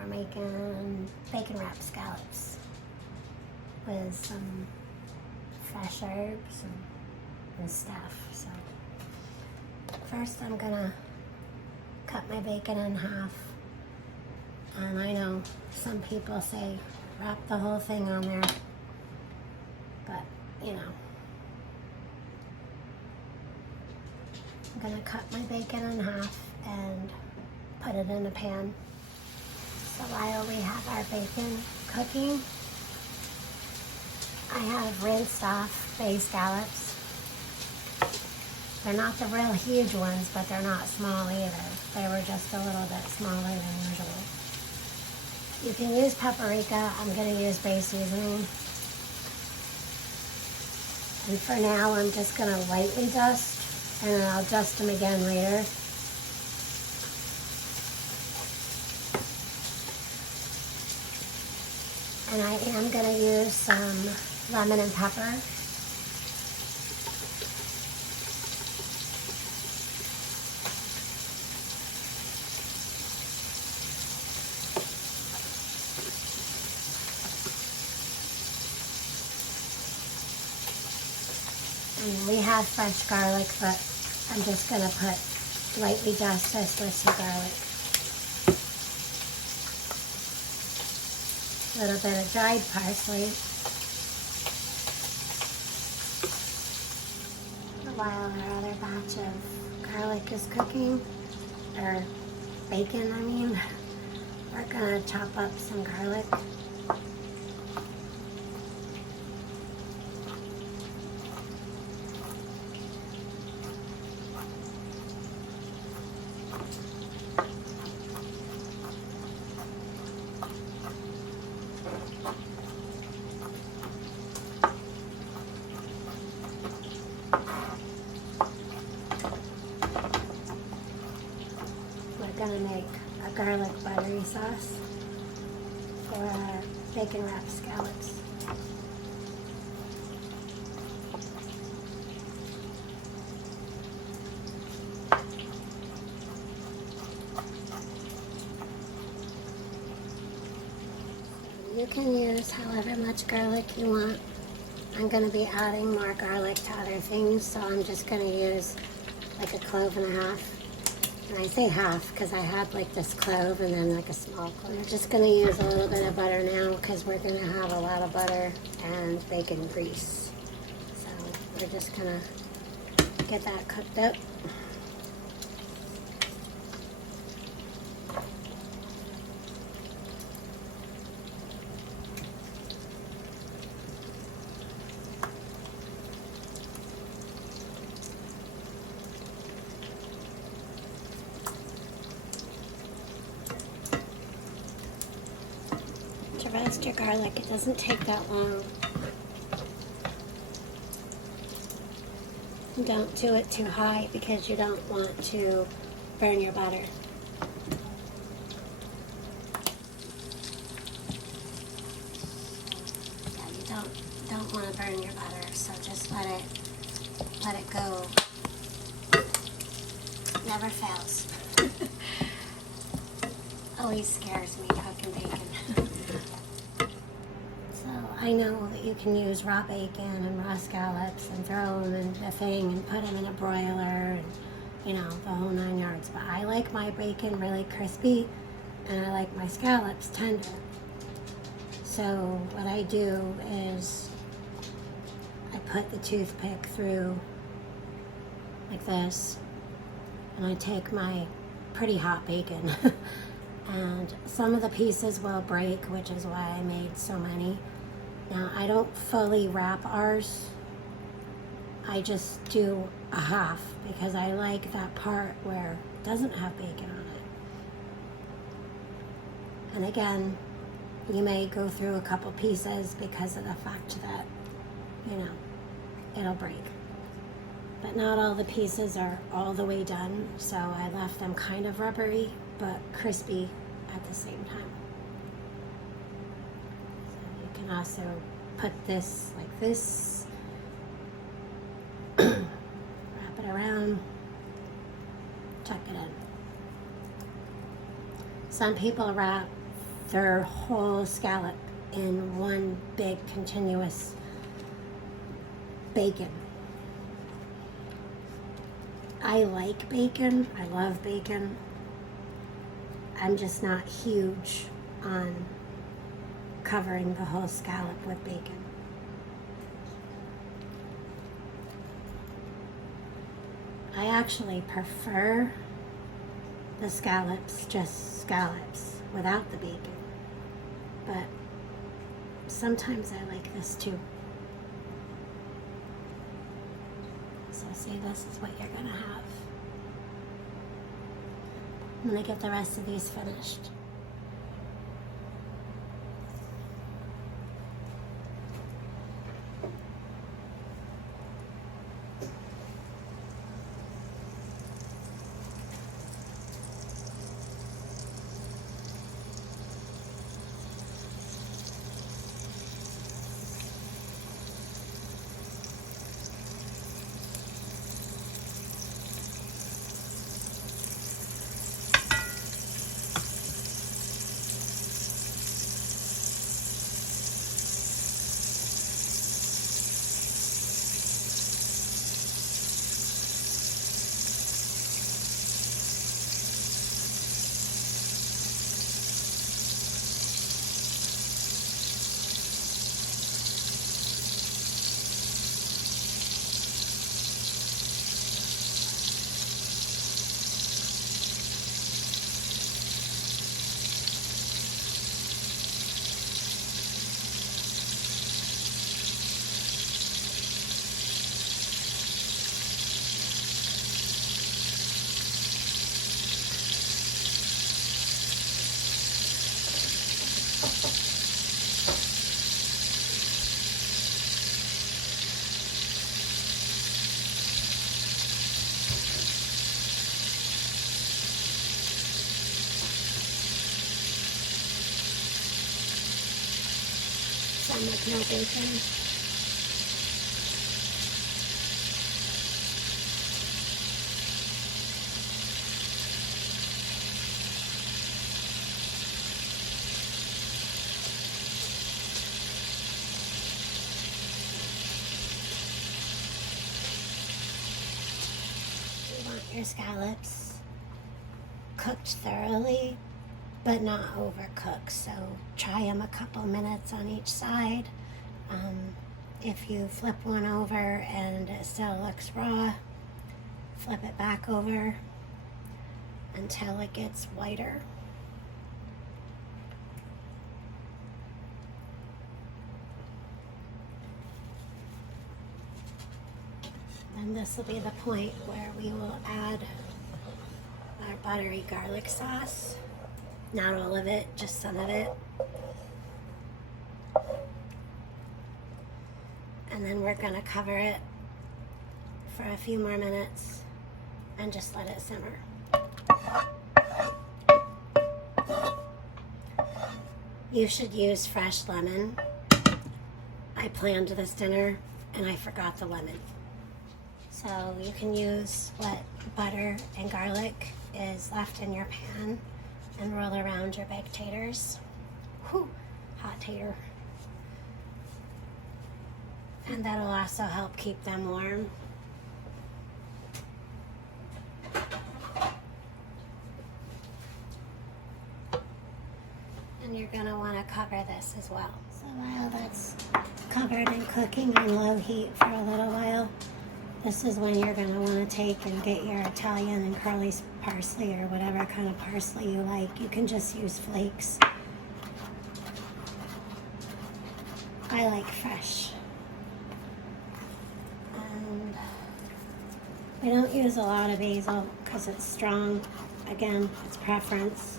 We're making bacon wrapped scallops with some fresh herbs and stuff. So first I'm gonna cut my bacon in half. And I know some people say wrap the whole thing on there, but you know, I'm gonna cut my bacon in half and put it in a pan. So while we have our bacon cooking, I have rinsed off bay scallops. They're not the real huge ones, but they're not small either. They were just a little bit smaller than usual. You can use paprika. I'm going to use bay seasoning. And for now, I'm just going to lightly dust, and then I'll dust them again later. And I am going to use some lemon and pepper. And we have fresh garlic, but I'm just going to lightly dust this with some garlic. A little bit of dried parsley. While our other batch of garlic is cooking, or bacon, I mean, we're going to chop up some garlic. We're going to make a garlic buttery sauce for our bacon wrapped scallops. You can use however much garlic you want. I'm going to be adding more garlic to other things, so I'm just going to use like a clove and a half. And I say half because I had like this clove and then like a small clove. We're just going to use a little bit of butter now because we're going to have a lot of butter and bacon grease. So we're just going to get that cooked up. To roast your garlic, it doesn't take that long. Don't do it too high because you don't want to burn your butter. Yeah, you don't want to burn your butter, so just let it go. Never fails. Always scares me cooking bacon. So I know that you can use raw bacon and raw scallops and throw them in the thing and put them in a broiler and, you know, the whole 9 yards. But I like my bacon really crispy and I like my scallops tender. So what I do is I put the toothpick through like this and I take my pretty hot bacon and some of the pieces will break, which is why I made so many. Now I don't fully wrap ours, I just do a half because I like that part where it doesn't have bacon on it. And again, you may go through a couple pieces because of the fact that, you know, it'll break. But not all the pieces are all the way done, so I left them kind of rubbery but crispy at the same time. So you can also put this like this, wrap it around, tuck it in. Some people wrap their whole scallop in one big continuous bacon. I like bacon. I love bacon. I'm just not huge on covering the whole scallop with bacon. I actually prefer the scallops, just scallops, without the bacon. But sometimes I like this too. So see, this is what you're gonna have. I'm gonna get the rest of these finished. Some with no bacon. You want your scallops cooked thoroughly, but not overcooked. So try them a couple minutes on each side. If you flip one over and it still looks raw, flip it back over until it gets whiter. And this will be the point where we will add our buttery garlic sauce. Not all of it, just some of it. And then we're gonna cover it for a few more minutes and just let it simmer. You should use fresh lemon. I planned this dinner and I forgot the lemon. So you can use what butter and garlic is left in your pan and roll around your baked taters. Whew, hot tater. And that'll also help keep them warm. And you're gonna wanna cover this as well. So while that's covered and cooking on low heat for a little while, this is when you're gonna wanna take and get your Italian and curly parsley or whatever kind of parsley you like. You can just use flakes. I like fresh. And we don't use a lot of basil because it's strong. Again, it's preference.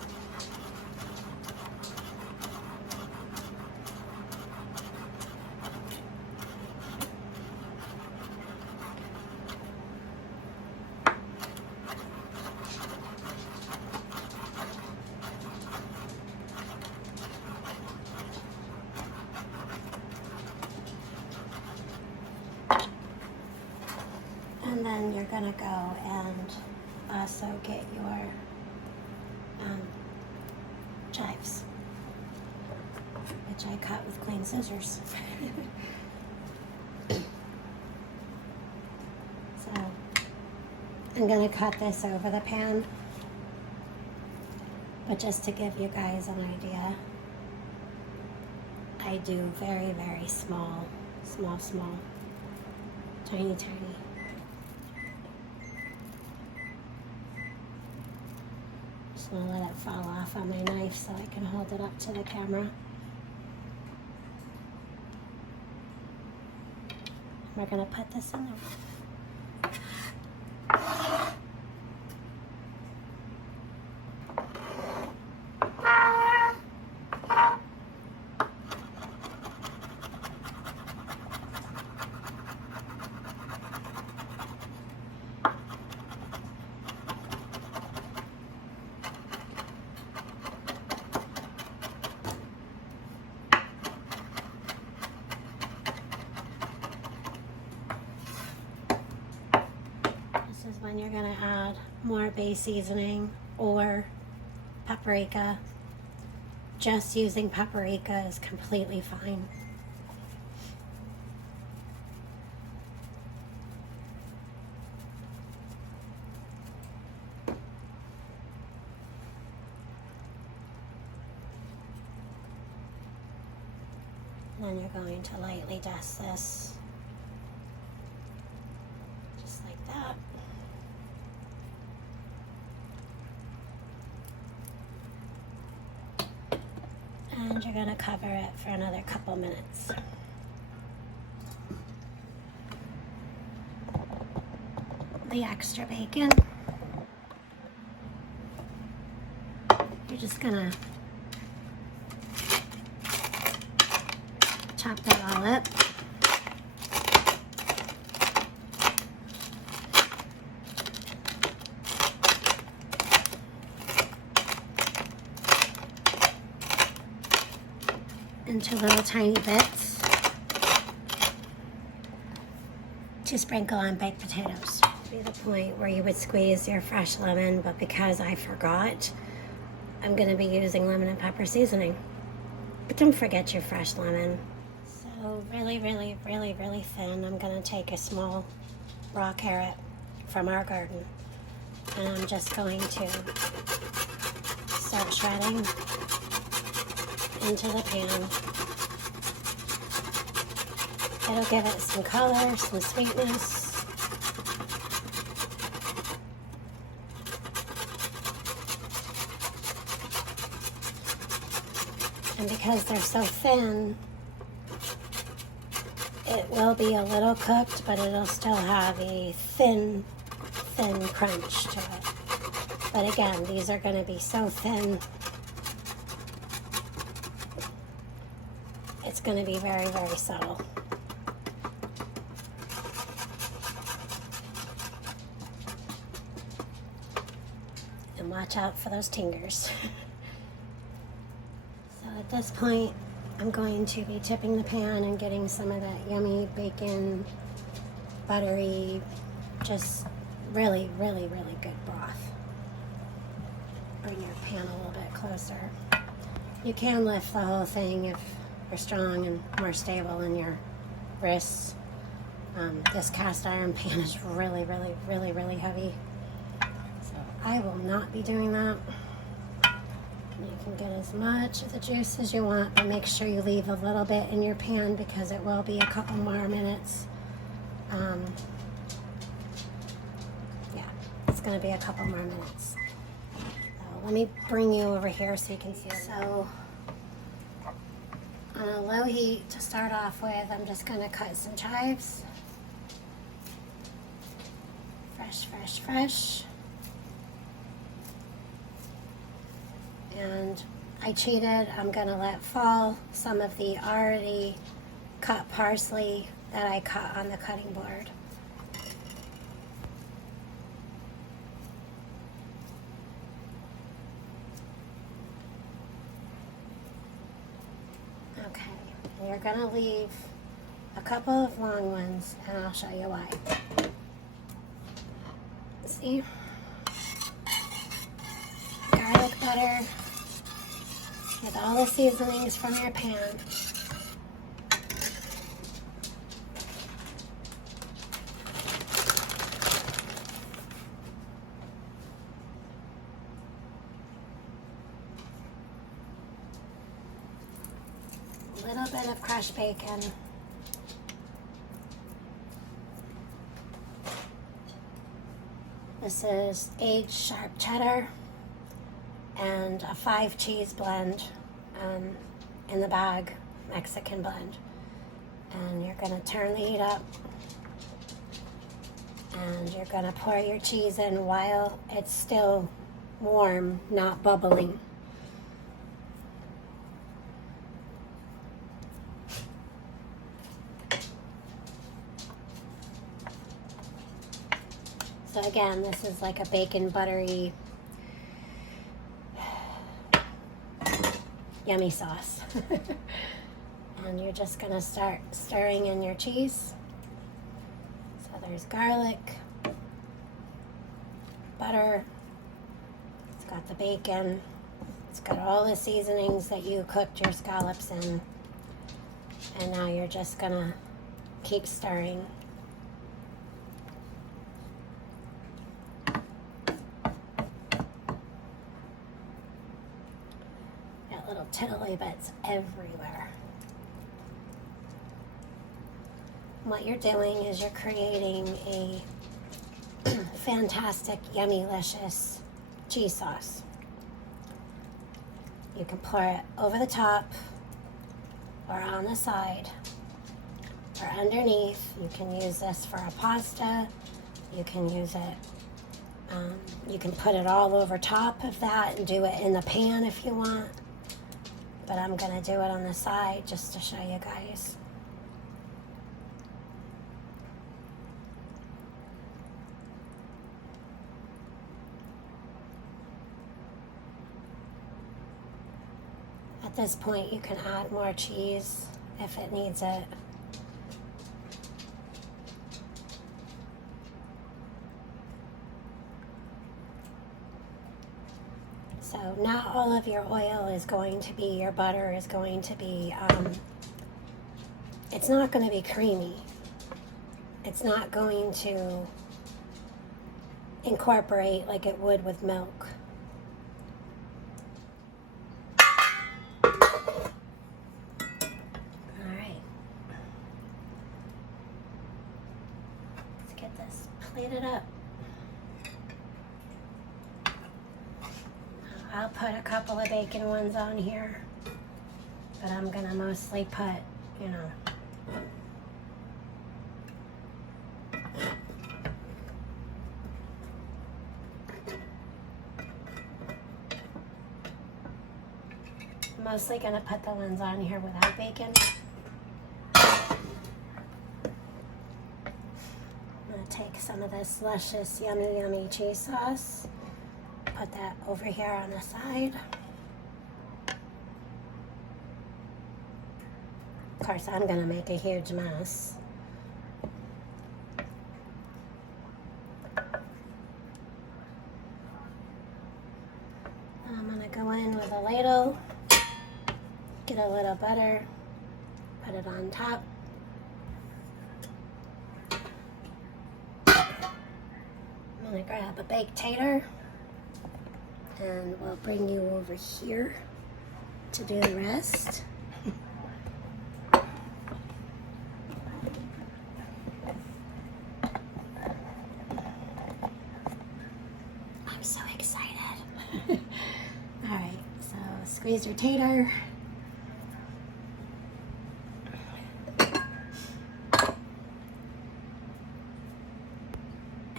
And then you're gonna go and also get your chives. which I cut with clean scissors. So I'm gonna cut this over the pan, but just to give you guys an idea, I do very, very small, tiny. Just gonna let it fall off on my knife so I can hold it up to the camera. We're gonna put this in there. This is when you're gonna add more bay seasoning or paprika. Just using paprika is completely fine. Then you're going to lightly dust this, just like that. And you're gonna cover it for another couple minutes. The extra bacon, you're just gonna chop that all up. Into little tiny bits to sprinkle on baked potatoes. Be the point where you would squeeze your fresh lemon, but because I forgot, I'm going to be using lemon and pepper seasoning. But don't forget your fresh lemon. So really thin, I'm going to take a small raw carrot from our garden, and I'm just going to start shredding into the pan. It'll give it some color, some sweetness. And because they're so thin, it will be a little cooked, but it'll still have a thin crunch to it. But again, these are going to be so thin, it's going to be very subtle. And watch out for those tingers. So at this point, I'm going to be tipping the pan and getting some of that yummy bacon, buttery, just really good broth. Bring your pan a little bit closer. You can lift the whole thing if you're strong and more stable in your wrists. This cast iron pan is really heavy. So I will not be doing that. You can get as much of the juice as you want, but make sure you leave a little bit in your pan because it will be a couple more minutes. Yeah, it's going to be a couple more minutes. So let me bring you over here so you can see it. So on a low heat to start off with, I'm just going to cut some chives. Fresh. And I cheated. I'm going to let fall some of the already cut parsley that I cut on the cutting board. Okay, and you're going to leave a couple of long ones, and I'll show you why. See? Garlic butter. with all the seasonings from your pan. A little bit of crushed bacon. This is aged sharp cheddar and a 5 cheese blend in the bag, Mexican blend. And you're going to turn the heat up, and you're going to pour your cheese in while it's still warm, not bubbling. So again, this is like a bacon buttery yummy sauce. And you're just going to start stirring in your cheese. So there's garlic, butter, it's got the bacon, it's got all the seasonings that you cooked your scallops in. And now you're just going to keep stirring. Got little tiddly bits everywhere. What you're doing is you're creating a fantastic, yummy-licious cheese sauce. You can pour it over the top or on the side or underneath. You can use this for a pasta. You can use it, you can put it all over top of that and do it in the pan if you want. But I'm going to do it on the side just to show you guys. At this point, you can add more cheese if it needs it. So not all of your oil is going to be, your butter is going to be, it's not going to be creamy. It's not going to incorporate like it would with milk. Plated up. I'll put a couple of bacon ones on here, but I'm gonna mostly put, you know, I'm mostly gonna put the ones on here without bacon. Take some of this luscious, yummy cheese sauce, put that over here on the side. Of course, I'm going to make a huge mess. I'm going to go in with a ladle, get a little butter, put it on top. I'm going to grab a baked tater, and we'll bring you over here to do the rest. I'm so excited. Alright, so squeeze your tater.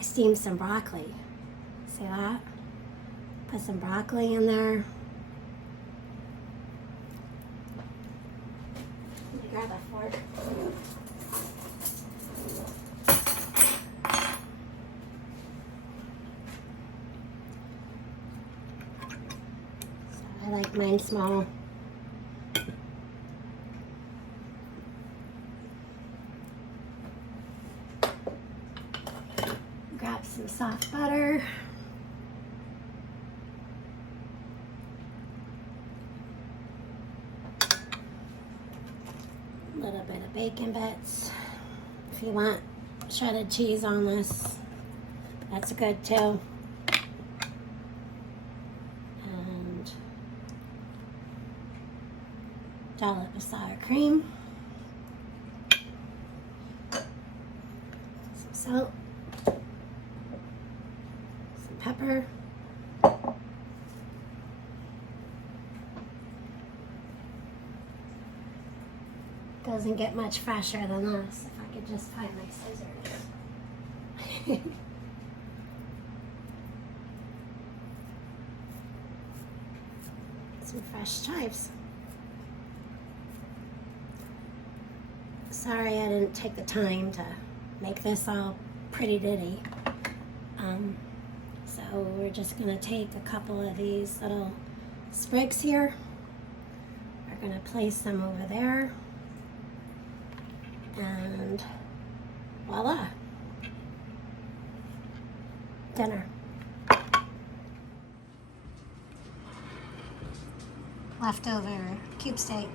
Steam some broccoli. See that? Put some broccoli in there. Let me grab a fork. So I like mine small. Grab some soft butter. little bit of bacon bits. If you want shredded cheese on this, that's good too. And dollop of sour cream. Some salt. Some pepper. Doesn't get much fresher than this. If I could just find my scissors. Some fresh chives. Sorry I didn't take the time to make this all pretty ditty. So we're just gonna take a couple of these little sprigs here. We're gonna place them over there. And voila, dinner. Leftover cube steak.